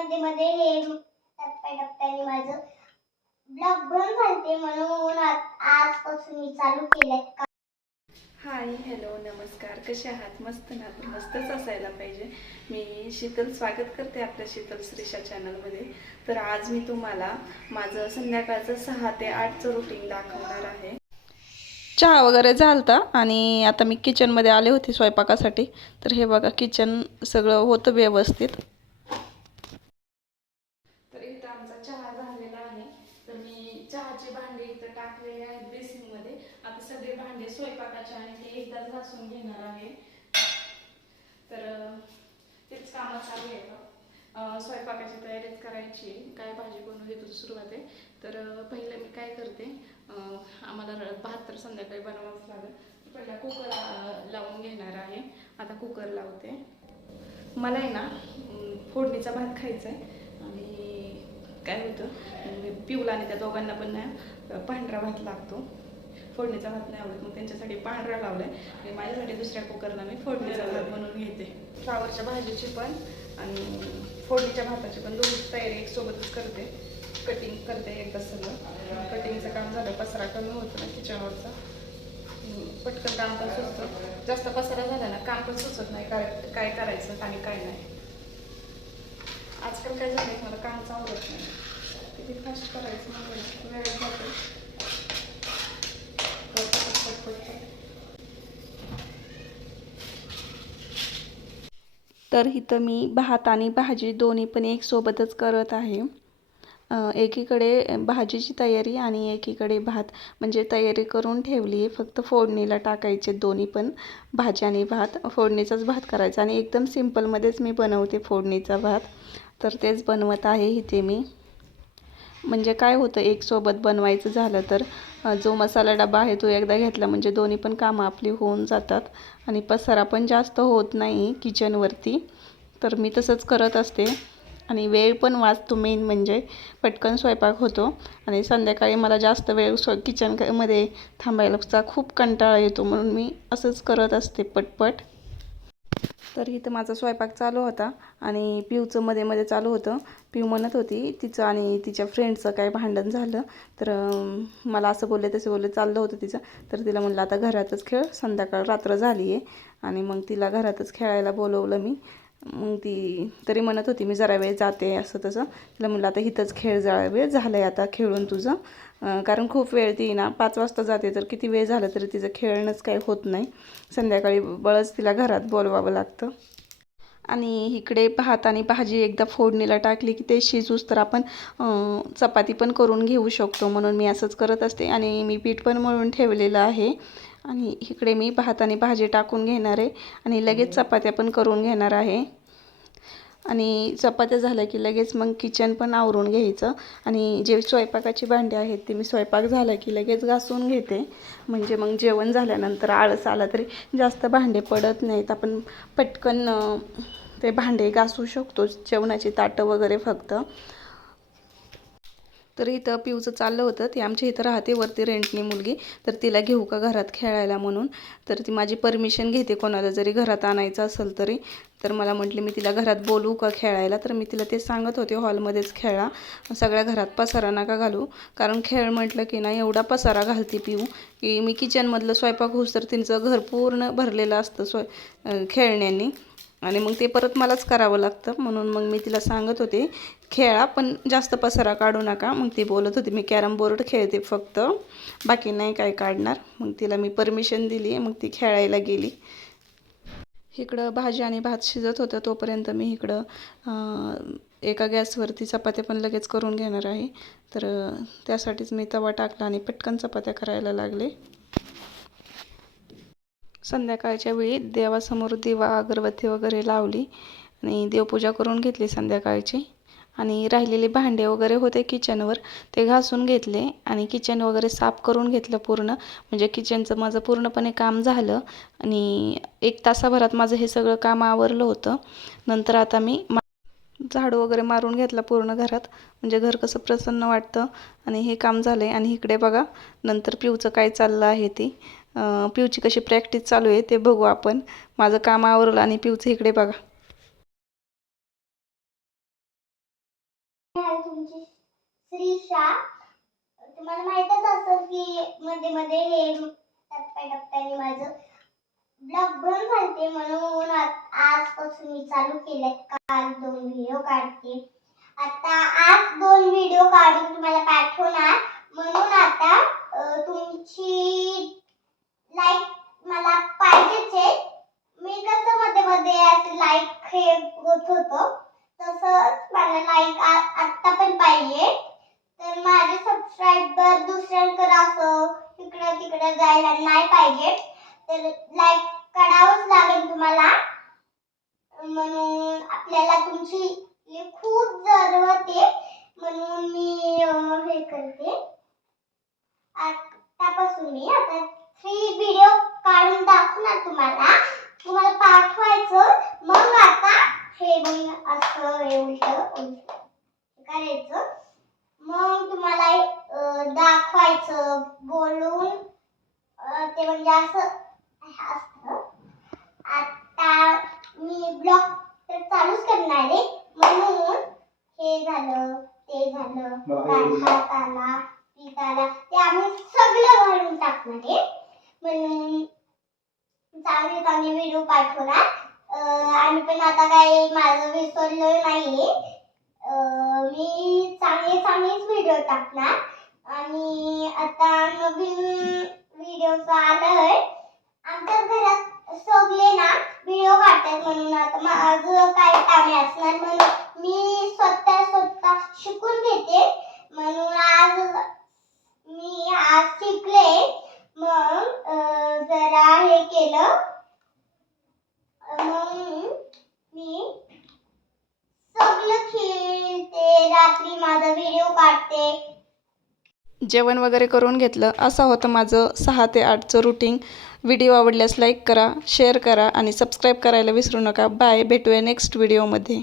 मध्ये मध्ये हे टप्प्याटप्प्याने माझं ब्लॉग बंद झालते म्हणून आजपासून मी चालू केलंय. हाय हॅलो नमस्कार, कसे आहात? मस्त ना? तर मस्तच असायला पाहिजे. मी शीतल स्वागत करते आपल्या शीतल श्रीषा चॅनलमध्ये. तर आज मी तुम्हाला माझं संध्याकाळचं 6 ते 8चं रुटीन दाखवणार आहे. चहा वगैरे झालता आणि आता मी किचनमध्ये आले होते स्वयंपाकासाठी. तर हे बघा, किचन सगळं होतं व्यवस्थित. तर इथं आमचा चहा झालेला आहे. तर मी चहाची भांडी इथं टाकलेली आहेत बेसिनमध्ये. आता सगळे भांडे स्वयंपाकाचे आणि ते एकदाच घासून घेणार आहे. तर तेच कामं चालू आहे. स्वयंपाकाची तयारीच करायची, काय भाजी बनवू हे तुझी सुरुवात आहे. तर पहिलं मी काय करते, आम्हाला भात तर संध्याकाळी बनवावंच लागेल. पहिला कुकर लावून घेणार आहे. आता कुकर लावते. मला आहे ना फोडणीचा भात खायचा आहे. आणि काय होतं, पिऊला आणि त्या दोघांना पण ना पांढरा भात लागतो. फोडणीचा भात नाही आवडत, मग त्यांच्यासाठी पांढरा लावला आहे. आणि माझ्यासाठी दुसऱ्या कुकरला मी फोडणीचा भात बनवून घेते. फ्लावरच्या भाजीची पण आणि फोडणीच्या भाताची पण दोन्ही तयारी एक सोबतच करते. कटिंग करते एकदा सगळं. कटिंगचं काम झालं, पसरा कमी होतं ना किचनवरचा. पटकन काम पण सुचतं. जास्त पसरा झाला ना काम पण सुचत नाही, काय करायचं आणि काय नाही. आजकाल काय झालं, मला कामच आवडत नाही. किती फास्ट करायचं म्हणजे वेळ जातो. तर इथं मी भात आणि भाजी दोन्ही पण एक सोबतच करत आहे. एकीकडे भाजीची तयारी आणि एकीकडे भात, म्हणजे तयारी करून ठेवली आहे. फक्त फोडणीला टाकायचे दोन्ही पण, भाजी आणि भात. फोडणीचाच भात करायचा आणि एकदम सिम्पलमध्येच मी बनवते फोडणीचा भात. तर तेच बनवत आहे इथे मी. म्हणजे काय होतं, एक सोबत बनवायचं झालं तर जो मसाला डबा आहे तो एकदा घेतला म्हणजे दोन्ही पण कामं आपली होऊन जातात आणि पसारा पण जास्त होत नाही किचनवरती. तर मी तसंच करत असते आणि वेळ पण वाचतो. मेन म्हणजे पटकन स्वयंपाक होतो आणि संध्याकाळी मला जास्त वेळ किचनमध्ये थांबायला खूप कंटाळा येतो, म्हणून मी असंच करत असते पटपट. तर इथं माझा स्वयंपाक चालू होता आणि पिऊचं मध्ये मध्ये चालू होतं. पिऊ म्हणत होती तिचं आणि तिच्या फ्रेंडचं काय भांडण झालं. तर मला असं बोलले तसं बोलले चाललं होतं तिचं. तर तिला म्हणलं आता घरातच खेळ, संध्याकाळ रात्र झाली आहे. आणि मग तिला घरातच खेळायला बोलवलं मी. मग ती तरी म्हणत होती मी जरा वेळ जाते असं तसं. तिला म्हणलं आता इथंच खेळ, जरा वेळ झालं आहे आता खेळून तुझं. कारण खूप वेळ, ती ना 5 वाजता जाते, तर किती वेळ झालं तरी तिचं खेळणंच काही होत नाही. संध्याकाळी बळच तिला घरात बोलवावं लागतं. आणि इकडे भात आणि भाजी एकदा फोडणीला टाकली की ते शिजूस तर आपण चपाती पण करून घेऊ शकतो, म्हणून मी असंच करत असते. आणि मी पीठ पण मळून ठेवलेलं आहे आणि इकडे मी भात आणि भाजी टाकून घेणार आहे आणि लगेच चपात्या पण करून घेणार आहे. आणि चपात्या झाल्या की लगेच मग किचन पण आवरून घ्यायचं. आणि जे स्वयंपाकाची भांडी आहेत ती मी स्वयंपाक झाला की लगेच घासून घेते, म्हणजे मग जेवण झाल्यानंतर आळस आला तरी जास्त भांडे पडत नाहीत. आपण पटकन ते भांडे घासू शकतो, जेवणाची ताटं वगैरे फक्त. तर इथं पिऊचं चाललं होतं, ती आमच्या इथं राहते वरती रेंटनी मुलगी, तर तिला घेऊ का घरात खेळायला म्हणून. तर ती माझी परमिशन घेते कोणाला जरी घरात आणायचं असेल तरी. तर मला म्हटली मी तिला घरात बोलवू का खेळायला. तर मी तिला ते सांगत होते हॉलमध्येच खेळा, सगळ्या घरात पसारा नका घालू. कारण खेळ म्हटलं की नाही एवढा पसारा घालते पिऊ की मी किचनमधलं स्वयंपाक होऊस तर तिचं घर पूर्ण भरलेलं असतं खेळण्यांनी आणि मग ते परत मलाच करावं लागतं. म्हणून मग मी तिला सांगत होते खेळा पण जास्त पसारा काढू नका. मग ती बोलत होती मी कॅरम बोर्ड खेळते फक्त, बाकी नाही काय काढणार. मग तिला मी परमिशन दिली, मग ती खेळायला गेली. इकडं भाजी आणि भात शिजत होतं तोपर्यंत मी इकडं एका गॅसवरती चपात्या पण लगेच करून घेणार आहे. तर त्यासाठीच मी तवा टाकला आणि पटकन चपात्या करायला लागले. संध्याकाळच्या वेळी देवासमोर दिवा अगरबत्ती वगैरे लावली आणि देवपूजा करून घेतली संध्याकाळची. आणि राहिलेले भांडे वगैरे होते किचनवर ते घासून घेतले आणि किचन वगैरे साफ करून घेतलं पूर्ण. म्हणजे किचनचं माझं पूर्णपणे काम झालं आणि 1 तासाभरात माझं हे सगळं काम आवरलं होतं. नंतर आता मी झाडू वगैरे मारून घेतला पूर्ण घरात, म्हणजे घर कसं प्रसन्न वाटतं. आणि हे काम झालं आहे. आणि इकडे बघा नंतर पिऊचं काय चाललं आहे ती पिऊची कशी प्रॅक्टिस चालू आहे ते बघू आपण. माझं काम आवरलं आणि पिऊचं इकडे बघा. दिशा. तुम्हाला माहीतच असेल की मध्ये मध्ये हे टप्प्याटप्प्याने माझं ब्लॉग बंद झालते, म्हणून आजपासून मी चालू केले. काल 2 व्हिडिओ काढते. आता आज 2 व्हिडिओ काढून तुम्हाला पाठवणार. म्हणून आता तुमची लाईक मला पाहिजेच आहे. मी कसं मध्ये मध्ये असं लाईक हे होत होतं, तसंच मला लाईक आत्ता पण पाहिजे. तर माझे सबस्क्रायबर दुसऱ्यांकडे असं इकडं तिकडं जायला नाही पाहिजे. तर लाईक करावंच लागेल तुम्हाला. म्हणून आपल्याला तुमची खूप जरूरत आहे. म्हणून मी हे करते. आतापासून मी आता 3 व्हिडिओ काढून दाखवणार तुम्हाला पाठवायचं. मग आता हे बघ असं उलट करायचं. मग तुम्हाला दाखवायचं बोलून. ते म्हणजे असं असतं. आता मी ब्लॉग तर चालूच करणार आहे. म्हणून हे झालं ते झालं, हात आला पीठ आला, ते आम्ही सगळं घालून टाकणार आहे. म्हणून चांगले चांगले व्हिडिओ पाठवणार. आणि पण आता काही माझं विसरलं नाहीये. मी चांगले चांगलेच व्हिडिओ टाकणार. आणि आता नवीन व्हिडिओचं आलंय. आमच्या घरात सगळे ना व्हिडिओ काढतात. म्हणून आता माझं काय काम असणार, म्हणून मी स्वतः शिकून घेते. म्हणून मी आज शिकले. मग जरा हे केलं. मग मी सगळं खेळते, रात्री माझा व्हिडिओ काढते. जेवण वगैरे करून घेतलं. असं होतं माझं 6 ते 8चं रुटीन. व्हिडिओ आवडल्यास लाईक करा, शेअर करा आणि सबस्क्राईब करायला विसरू नका. बाय. भेटूया नेक्स्ट व्हिडिओमध्ये.